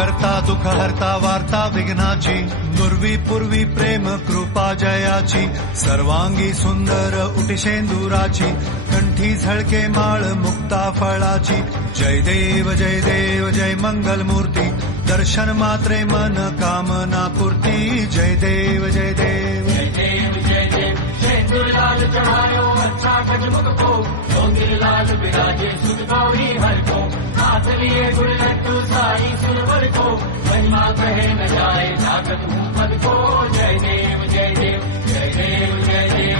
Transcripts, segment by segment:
करता दुःख हरता वार्ता विघ्नाची, नुर्वी पूर्वी प्रेम कृपा जयाची, सर्वांगी सुंदर उटिशेंदुराची, कंठी झळके माळ मुक्ता फळाची. जय देव जय देव जय मंगल मूर्ती, दर्शन मात्रे मन कामना पूर्ती. जय देव जय देव जय देव जय देव शेंदूर लाल चढ़ायो अच्छा गजमुख को, चौंगिर लाल विराजे सुत गौरी हर को, हाथ लिए गुड़ लड्डू साई सुरवर को, महिमा कहे न जाए ताकत हूँ पद को. जय देव जय देव जय देव जय देव.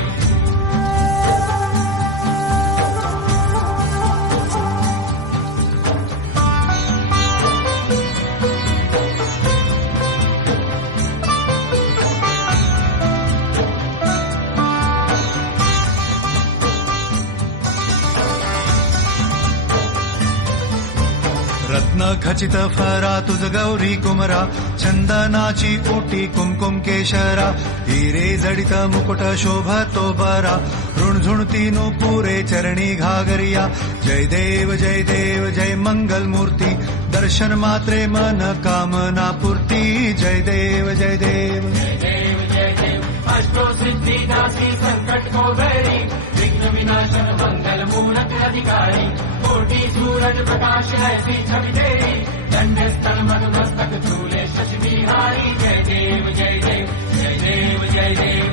रत्न खचित फरा तुझ गौरी कुमरा, चंदनाची ओटी कुमकुम केशरा, हिरे जडित मुकुट शोभतो बरा, ऋणझुणती पुरे चरणी घागरिया. जय देव जय मंगल मूर्ती, दर्शन मात्रे मन कामना पूर्ती. जय देव जय देव जय देव जय देव. अष्टो सिद्धि दासी संकट को बैरी, विघ्न विनाशन मंगल मूलक अधिकारी, कोटि सूरज प्रकाश ऐसी छवि तेरी, दंड स्थल मधु मस्तक झूले शशि बिहारी. जय देव जय देव जय देव जय देव.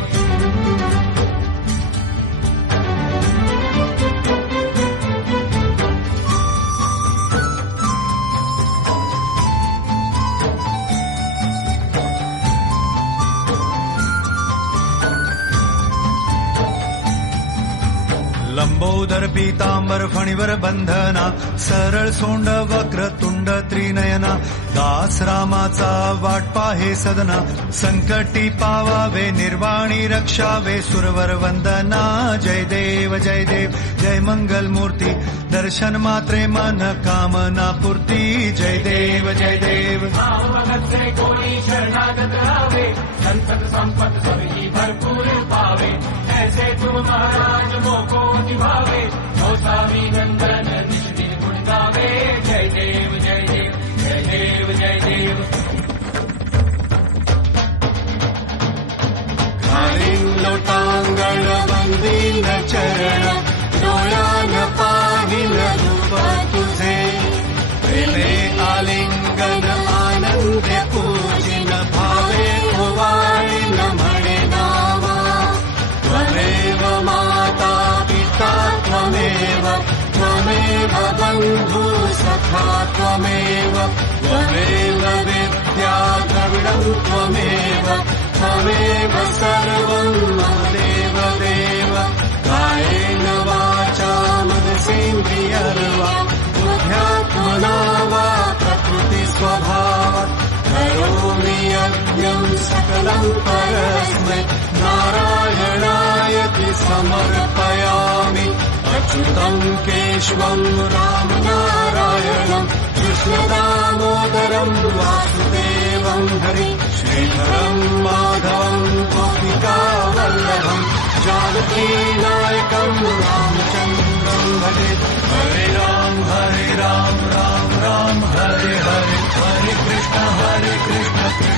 लंबोदर पीतांबर फणीवर बंधना, सरळ सोंड वक्र तुंड त्रिनयना, दास रामाचा वाट पाहे सदना, संकटी पावावे निर्वाणी रक्षावे सुरवर वंदना. जय देव जय मंगल मूर्ती, दर्शन मात्रे मन कामना पूर्ती. जय देव जय देव. भगत से कोई शरणागत आवे, संतत संपत सभी भरपूर पावे, ऐसे तुम महाराज मोको निभावे, स्वामी नंदन निश्चित गुण गावे. जय देव जय देव जय देव जय देव. खालीं लोटांगण वंदीन चरण, डोळ्यान पाहिन रूप तुझे, प्रेमे आलिंगन आनंदे पूजिन, भावे ओवाळीन म्हणे नावा. त्वमेव माता पिता त्वमेव, त्वमेव बंधु सखा त्वमेव, त्वमेव विद्या द्रविडं त्वमेव, त्वमेव सर्वं मम देव देव. कायेन वाचा मनसेन्द्रियर्वा, बुद्ध्यात्मना वा प्रकृति स्वभावात्, करोमि यज्ञं सकलं परस्मै, नारायणायति समर्पयामि. अच्युतं केशवं राम नारायणं, कृष्णदामोदरं वासुदेवं हरि, श्रीधरं माधवं गोपिकावल्लभं, जानकीनायकं रामचन्द्रं भजे. हरे राम राम राम हरे हरे, हरे कृष्ण कृष्ण